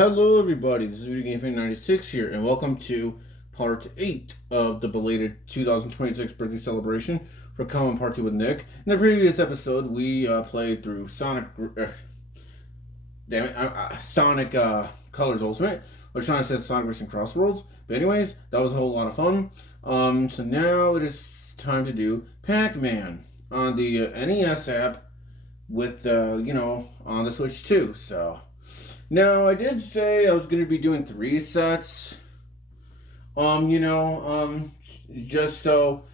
Hello everybody, this is Video Game Fan 96 here, and welcome to part 8 of the belated 2026 birthday celebration for Come and Party with Nick. In the previous episode, we played through Sonic Colors Ultimate, which I said Sonic Racing Crossworlds. But anyways, that was a whole lot of fun. So now it is time to do Pac-Man on the NES app with, on the Switch too, so... Now, I did say I was going to be doing 3 sets. Just so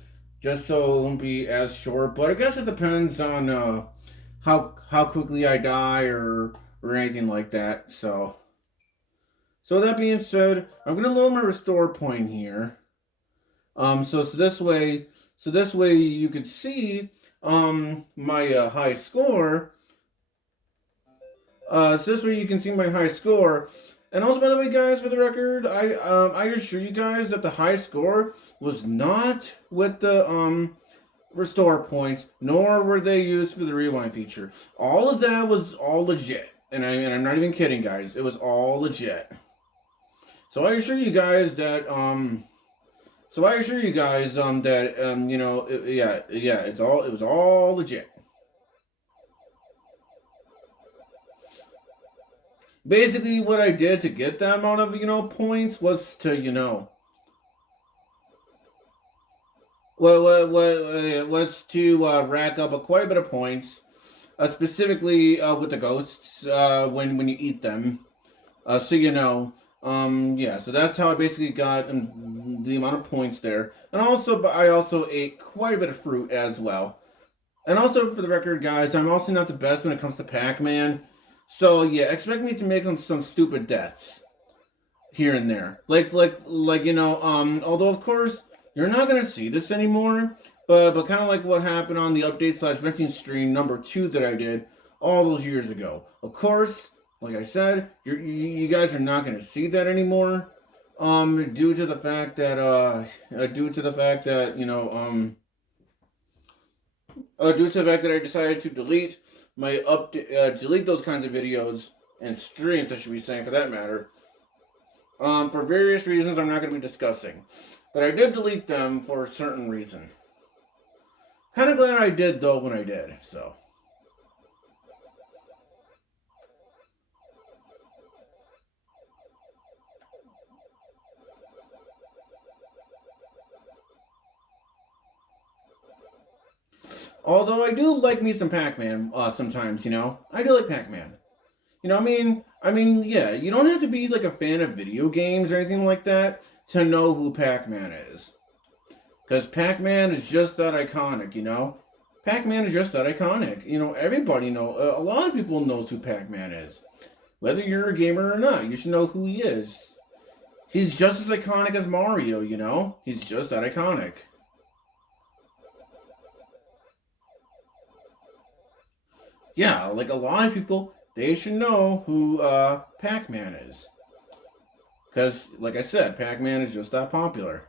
it won't be as short. But I guess it depends on how quickly I die or anything like that. So that being said, I'm going to lower my restore point here. So this way you could see my high score. So this way you can see my high score. And also, by the way, guys, for the record, I assure you guys that the high score was not with the restore points, nor were they used for the rewind feature. All of that was all legit, and I'm not even kidding, guys. It was all legit. So I assure you guys that it was all legit. Basically, what I did to get that amount of, points was to, was to rack up quite a bit of points, specifically with the ghosts when you eat them. So so that's how I basically got the amount of points there, and I also ate quite a bit of fruit as well. And also, for the record, guys, I'm also not the best when it comes to Pac-Man. So yeah, expect me to make some stupid deaths here and there. Although of course you're not gonna see this anymore, but kind of like what happened on the update/venting stream number 2 that I did all those years ago. Of course, like I said, you guys are not gonna see that anymore, due to the fact that I decided to delete those kinds of videos and streams, I should be saying, for that matter, for various reasons I'm not going to be discussing. But I did delete them for a certain reason. Kind of glad I did, though, when I did, so... Although I do like me some Pac-Man sometimes, I do like Pac-Man. Yeah, you don't have to be like a fan of video games or anything like that to know who Pac-Man is. Because Pac-Man is just that iconic, Pac-Man is just that iconic. Everybody a lot of people knows who Pac-Man is. Whether you're a gamer or not, you should know who he is. He's just as iconic as Mario, He's just that iconic. Yeah, like a lot of people, they should know who Pac-Man is. Because, like I said, Pac-Man is just that popular.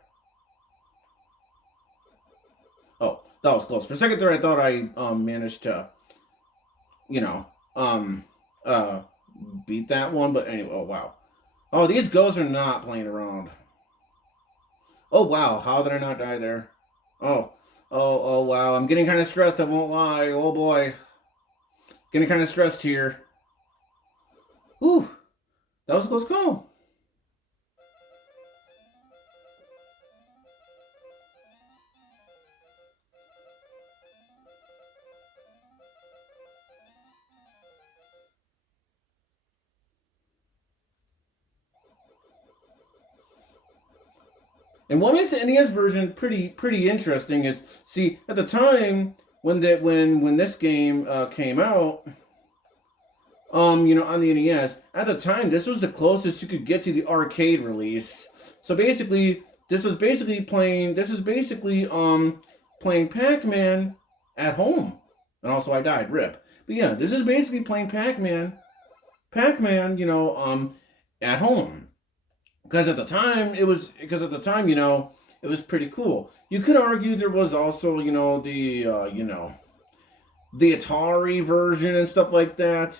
Oh, that was close. For a second there, I thought I managed to, beat that one. But anyway, oh, wow. Oh, these ghosts are not playing around. Oh, wow. How did I not die there? Oh, wow. I'm getting kind of stressed, I won't lie. Oh, boy. Getting kind of stressed here. Ooh, that was a close call. And what makes the NES version pretty interesting is, see, at the time when this game came out, on the NES, at the time this was the closest you could get to the arcade release. So basically, this is basically playing Pac-Man at home. And also I died, rip. But yeah, this is basically playing Pac-Man, at home. Because at the time, it was pretty cool. You could argue there was also, the Atari version and stuff like that.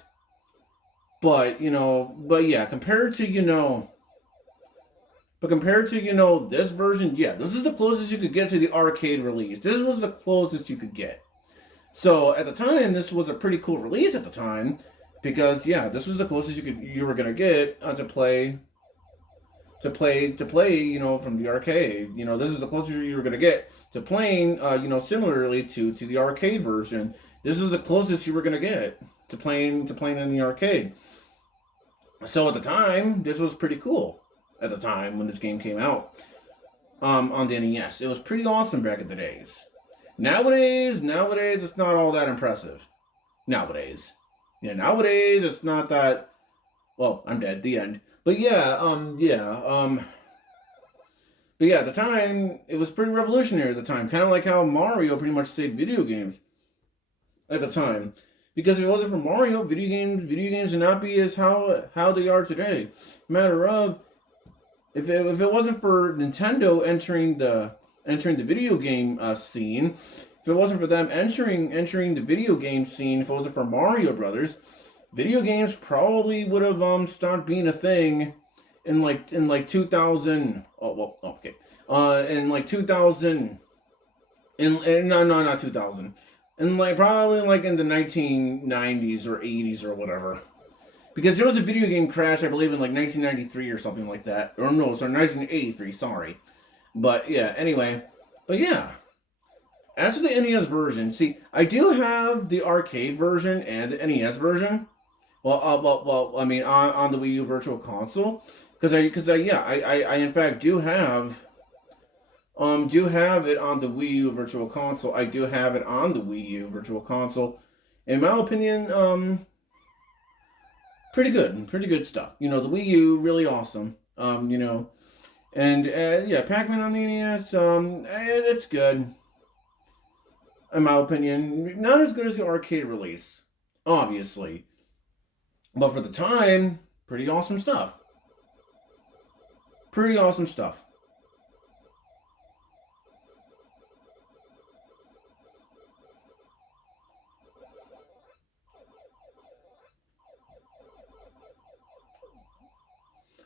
But yeah, compared to this version, yeah, this is the closest you could get to the arcade release. This was the closest you could get. So at the time, this was a pretty cool release at the time, because yeah, this was the closest you were gonna get to play, from the arcade. This is the closest you were gonna get to playing, similarly to the arcade version. This is the closest you were gonna get to playing in the arcade. So at the time, this was pretty cool. At the time when this game came out, on the NES, it was pretty awesome back in the days. Nowadays, it's not all that impressive. Nowadays, yeah, nowadays it's not that. Well, I'm dead. The end. But yeah, at the time it was pretty revolutionary. At the time, kind of like how Mario pretty much saved video games at the time. Because if it wasn't for Mario, video games would not be as how they are today. Matter of, if it wasn't for Nintendo entering the video game scene, if it wasn't for them entering the video game scene, if it wasn't for Mario Brothers, video games probably would have stopped being a thing in 2000. Oh well, okay. In like 2000. In no, not 2000. And probably in the 1990s or 80s or whatever. Because there was a video game crash, I believe, in 1993 or something like that. Or no, sorry, 1983, sorry. But yeah, anyway. But yeah. As for the NES version, see, I do have the arcade version and the NES version. Well, I mean, on the Wii U Virtual Console. I in fact do have it on the Wii U Virtual Console. I do have it on the Wii U Virtual Console. In my opinion, pretty good stuff. The Wii U, really awesome. And yeah, Pac-Man on the NES, it's good. In my opinion, not as good as the arcade release, obviously, but for the time, pretty awesome stuff. Pretty awesome stuff.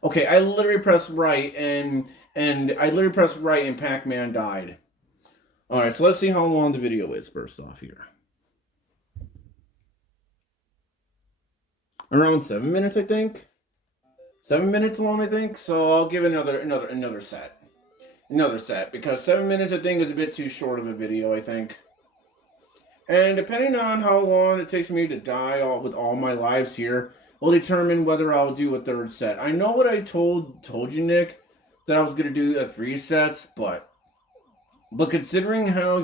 Okay, I literally pressed right and Pac-Man died. All right, so let's see how long the video is first off here. Around 7 minutes, I think. 7 minutes long, I think. So I'll give another set. Another set, because 7 minutes, I think, is a bit too short of a video, I think. And depending on how long it takes me to die with all my lives here, will determine whether I'll do a third set. I know what I told you, Nick, that I was gonna do 3 sets, but considering how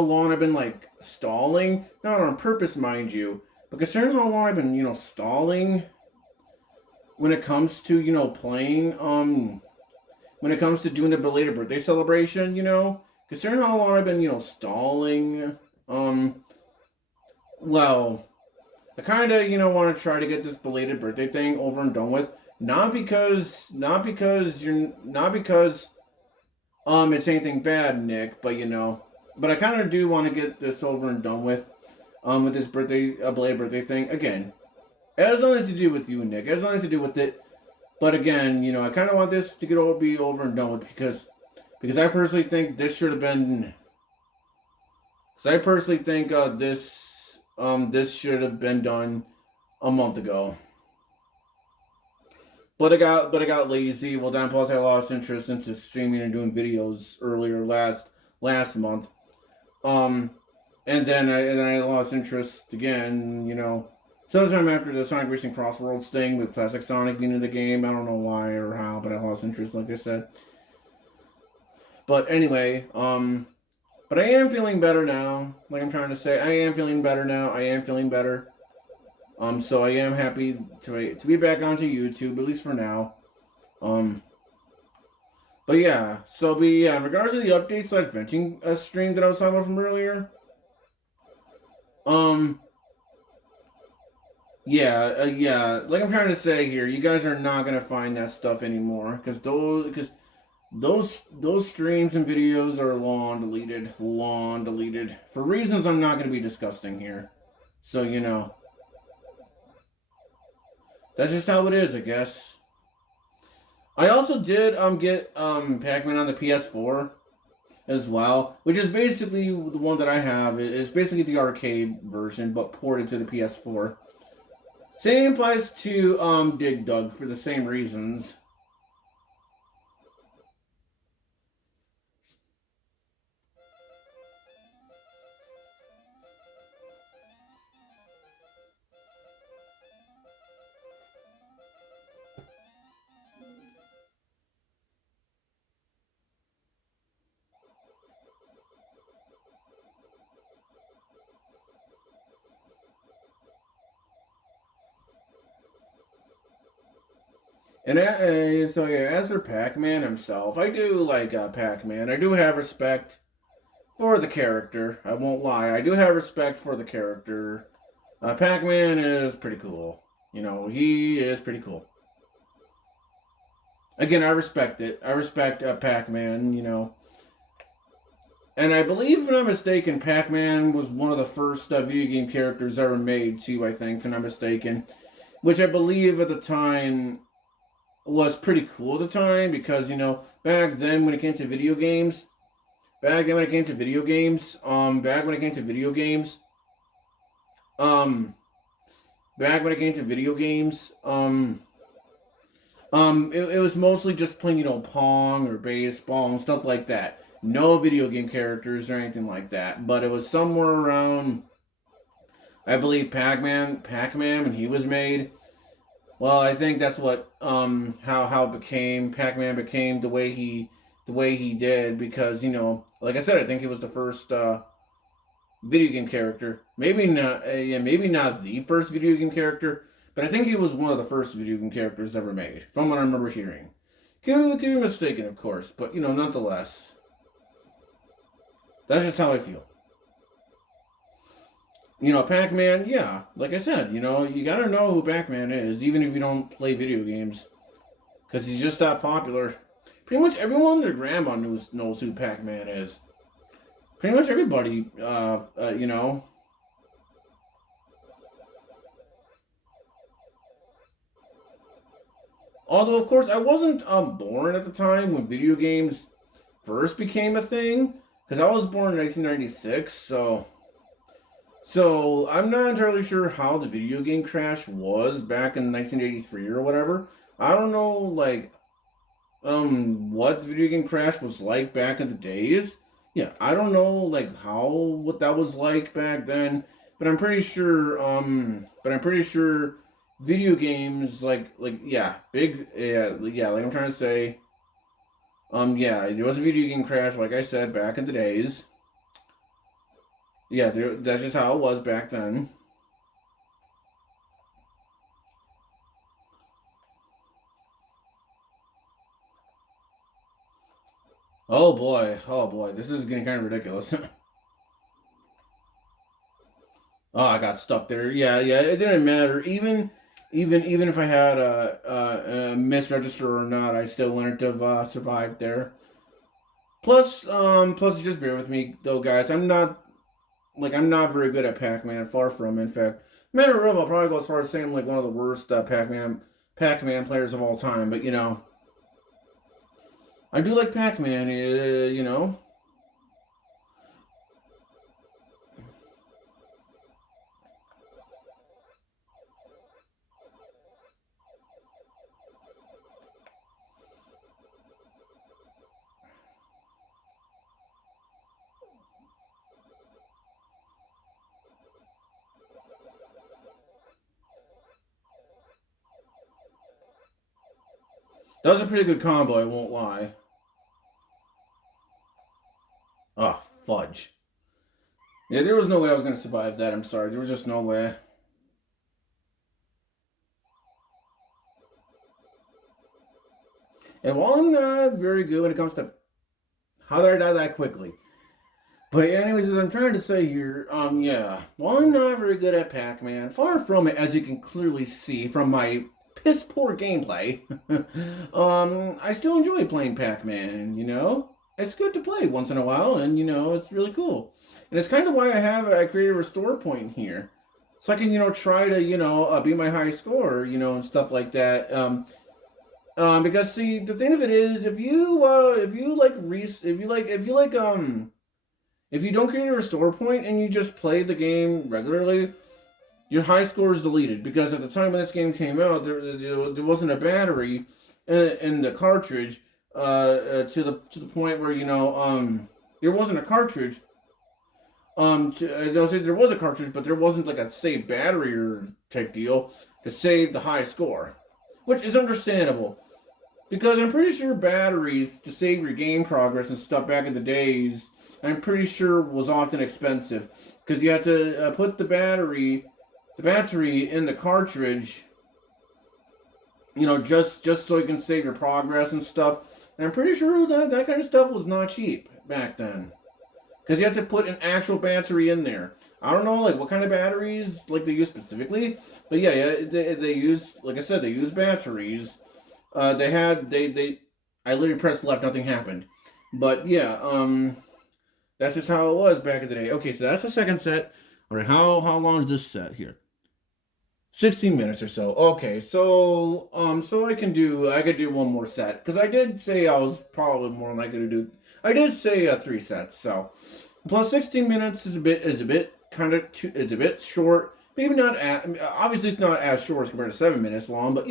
long I've been stalling, not on purpose, mind you, but considering how long I've been stalling when it comes to playing when it comes to doing the belated birthday celebration, considering how long I've been stalling, well, I kind of want to try to get this belated birthday thing over and done with. Not because it's anything bad, Nick, but I kind of do want to get this over and done with this belated birthday thing. Again, it has nothing to do with you, Nick. It has nothing to do with it. But again, I kind of want this to be over and done with, because I personally think this should have been. Because I personally think this should have been done a month ago. But I got lazy. Well, then plus I lost interest into streaming and doing videos earlier last month. Um, and then I lost interest again. Sometime after the Sonic Racing Cross Worlds thing with Classic Sonic being in the game. I don't know why or how, but I lost interest, like I said. But anyway, but I am feeling better now. Like I'm trying to say, I am feeling better now. I am feeling better. So I am happy to be back onto YouTube, at least for now. Um, but yeah, in regards to the updates slash venting stream that I was talking about from earlier. Um, yeah, like I'm trying to say here, you guys are not gonna find that stuff anymore, because those streams and videos are long deleted for reasons I'm not gonna be discussing here. So That's just how it is, I guess. I also did get Pac-Man on the PS4 as well, which is basically the one that I have. It's basically the arcade version, but ported to the PS4. Same applies to Dig Dug for the same reasons. And so yeah, as for Pac-Man himself, I do like Pac-Man. I do have respect for the character. I won't lie. I do have respect for the character. Pac-Man is pretty cool. You know, he is pretty cool. Again, I respect it. I respect Pac-Man. You know, and I believe, if I'm not mistaken, Pac-Man was one of the first video game characters ever made too. I think, if I'm not mistaken, which I believe at the time was pretty cool at the time because back then when it came to video games, back then when it came to video games, back when it came to video games, um, back when it came to video games, it was mostly just playing Pong or baseball and stuff like that. No video game characters or anything like that. But it was somewhere around, I believe, Pac-Man when he was made. Well, I think that's what how it became Pac-Man became the way he did because like I said, I think he was the first video game character. Maybe not, yeah, maybe not the first video game character, but I think he was one of the first video game characters ever made, from what I remember hearing. Could be mistaken, of course, but nonetheless, that's just how I feel. Pac-Man, yeah, like I said, you gotta know who Pac-Man is, even if you don't play video games, because he's just that popular. Pretty much everyone and their grandma knows who Pac-Man is. Pretty much everybody, Although, of course, I wasn't born at the time when video games first became a thing, because I was born in 1996, so I'm not entirely sure how the video game crash was back in 1983 or whatever. I don't know, like, what the video game crash was like back in the days. Yeah, I don't know, like, what that was like back then, but I'm pretty sure video games, yeah, big, yeah, like I'm trying to say, yeah, there was a video game crash, like I said, back in the days. Yeah, that's just how it was back then. Oh boy, this is getting kind of ridiculous. Oh, I got stuck there. Yeah, yeah, it didn't matter. Even if I had a misregister or not, I still wouldn't have survived there. Plus, just bear with me though, guys. I'm not very good at Pac-Man. Far from, in fact. Matter of, I'll probably go as far as saying like one of the worst Pac-Man players of all time. But I do like Pac-Man. That was a pretty good combo. I won't lie. Oh, fudge. Yeah, there was no way I was gonna survive that. I'm sorry. There was just no way. And while I'm not very good when it comes to how did I die that quickly, but anyways, as I'm trying to say here, yeah, while I'm not very good at Pac-Man, far from it, as you can clearly see from my piss poor gameplay, I still enjoy playing Pac-Man. It's good to play once in a while, and it's really cool. And it's kind of why I created a restore point here, so I can, try to, beat my high score, and stuff like that. Because see, the thing of it is, if you don't create a restore point and you just play the game regularly, your high score is deleted. Because at the time when this game came out, there wasn't a battery in the cartridge, to the point where there wasn't a cartridge. They'll say there was a cartridge, but there wasn't like a save battery or type deal to save the high score, which is understandable. Because I'm pretty sure batteries to save your game progress and stuff back in the days, I'm pretty sure was often expensive. Because you had to put the battery in the cartridge, just so you can save your progress and stuff. And I'm pretty sure that kind of stuff was not cheap back then. Because you had to put an actual battery in there. I don't know, like, what kind of batteries, like, they use specifically. But yeah, they use, like I said, they use batteries. I literally pressed left, nothing happened. But yeah, that's just how it was back in the day. Okay, so that's the second set. All right, how long is this set here? 16 minutes or so. Okay, so I could do one more set because I did say I was probably more likely to do. I did say 3 sets, so plus 16 minutes is a bit short. Maybe not. Obviously, it's not as short as compared to 7 minutes long, but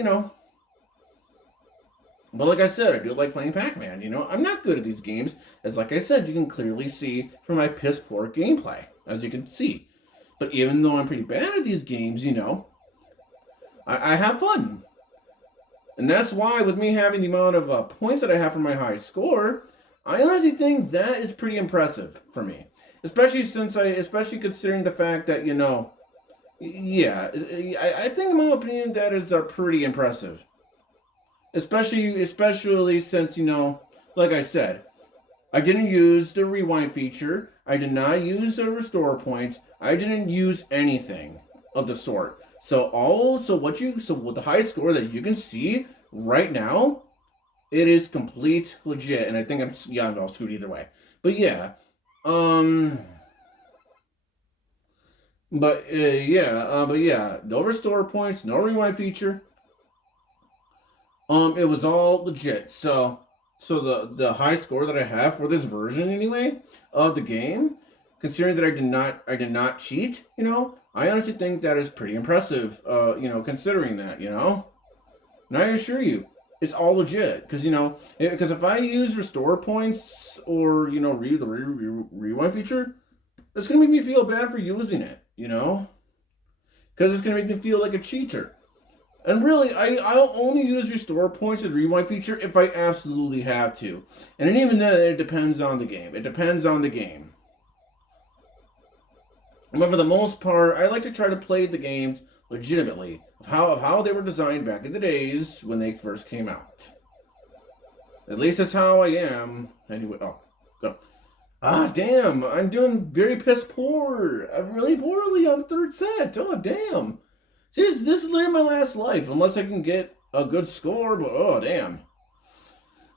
But like I said, I do like playing Pac-Man. I'm not good at these games, as like I said, you can clearly see from my piss poor gameplay, as you can see. But even though I'm pretty bad at these games, I have fun. And that's why, with me having the amount of points that I have for my high score, I honestly think that is pretty impressive for me. Especially considering the fact that, yeah, I think in my opinion that is pretty impressive. Especially since, like I said, I didn't use the rewind feature. I did not use the restore points. I didn't use anything of the sort. So with the high score that you can see right now, it is complete legit. And I think I'm all screwed either way. But yeah, but yeah, no restore points, no rewind feature. It was all legit. So the high score that I have for this version anyway of the game, considering that I did not cheat, I honestly think that is pretty impressive. Considering that, and I assure you, it's all legit. Because if I use restore points or rewind feature, it's gonna make me feel bad for using it. Because it's gonna make me feel like a cheater. And really, I'll only use restore points and rewind feature if I absolutely have to. And even then, it depends on the game. It depends on the game. But for the most part, I like to try to play the games legitimately of how they were designed back in the days when they first came out. At least that's how I am. Anyway, go. Ah, damn! I'm doing very piss poor. I'm really poorly on the third set. Oh, damn! See, this is literally my last life, unless I can get a good score. But oh, damn!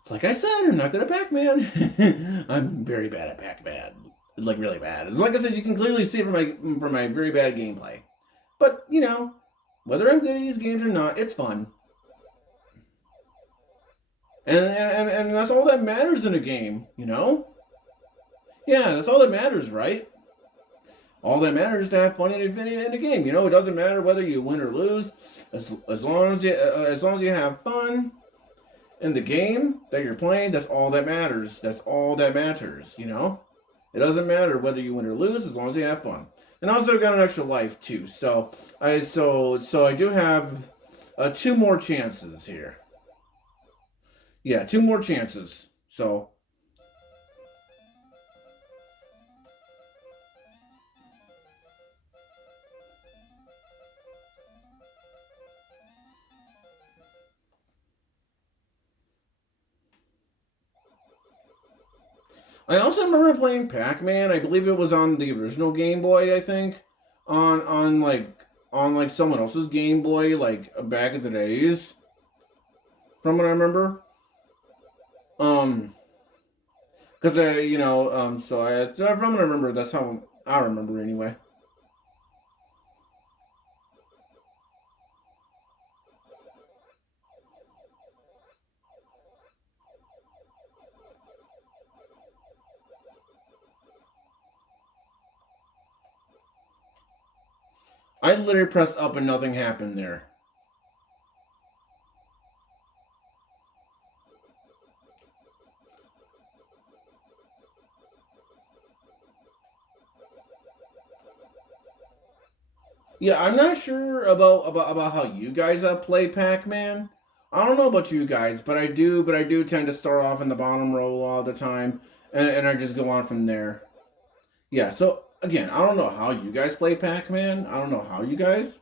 Like I said, I'm not good at Pac-Man. I'm very bad at Pac-Man, like really bad. Like I said, you can clearly see it from my very bad gameplay. But whether I'm good at these games or not, it's fun. And that's all that matters in a game, Yeah, that's all that matters, right? All that matters is to have fun in a game. It doesn't matter whether you win or lose, as long as you have fun in the game that you're playing. That's all that matters. That's all that matters. It doesn't matter whether you win or lose, as long as you have fun. And also, I've got an extra life too, so I do have 2 more chances here. Yeah, 2 more chances. So. I also remember playing Pac-Man. I believe it was on the original Game Boy, I think. On someone else's Game Boy, like back in the days. From what I remember. Because so from what I remember, that's how I remember anyway. I literally pressed up and nothing happened there. Yeah, I'm not sure about how you guys play Pac-Man. I don't know about you guys, but I do tend to start off in the bottom row all the time, and I just go on from there. Yeah, so again, I don't know how you guys play Pac-Man. I don't know how you guys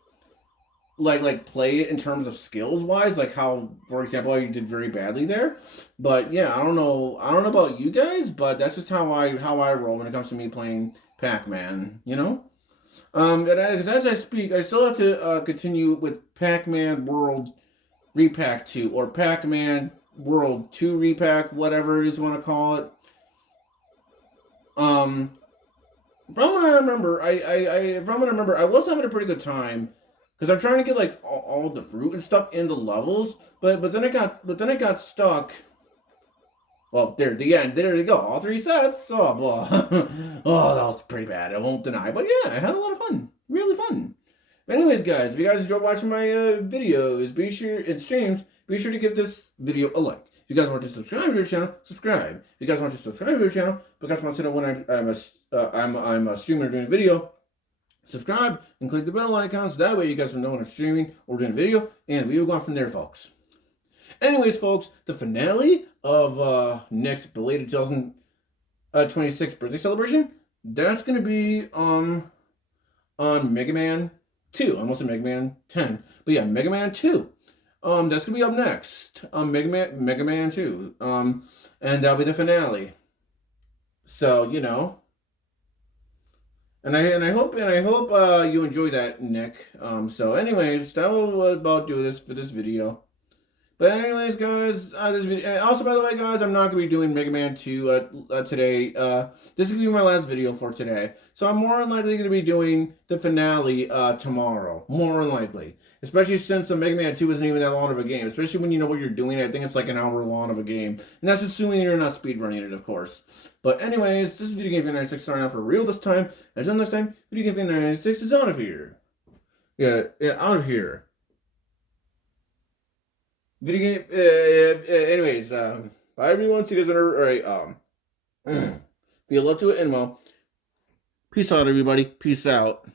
play it in terms of skills wise, like how, for example, you did very badly there. But yeah, I don't know. I don't know about you guys, but that's just how I roll when it comes to me playing Pac-Man. You know. As I speak, I still have to continue with Pac-Man World Repack 2 or Pac-Man World 2 Repack, whatever it is you want to call it. Um, from what I remember, from what I remember, I was having a pretty good time because I'm trying to get like all the fruit and stuff in the levels, but then I got stuck. Well, there, the end. There you go. All three sets. Oh, blah. Oh, that was pretty bad. I won't deny. But yeah, I had a lot of fun. Really fun. Anyways, guys, if you guys enjoyed watching my videos, be sure and streams, be sure to give this video a like. If you guys want to subscribe to your channel, subscribe. If you guys want to subscribe to your channel, because want to know when I'm a streamer doing a video, subscribe and click the bell icon so that way you guys will know when I'm streaming or doing a video, and we will go on from there, folks. Anyways, folks, the finale of next belated 2026 birthday celebration, that's gonna be on Mega Man 2. I almost said Mega Man 10. But yeah, Mega Man 2. That's gonna be up next. Mega Man 2. And that'll be the finale. So, you know. And I hope you enjoy that, Nick. So anyways, that will about do this for this video. But anyways, guys, this video. Also, by the way, guys, I'm not gonna be doing Mega Man 2 today. This is gonna be my last video for today. So I'm more than likely gonna be doing the finale tomorrow. More than likely, especially since the Mega Man 2 isn't even that long of a game. Especially when you know what you're doing. I think it's like an hour long of a game, and that's assuming you're not speedrunning it, of course. But anyways, this is Video Game Fan 96 starting out for real this time. Until next time, Video Game Fan 96 is out of here. Yeah, out of here. Video game. Anyways, bye everyone. See you guys later. All right. Feel up to it, and well, peace out, everybody. Peace out.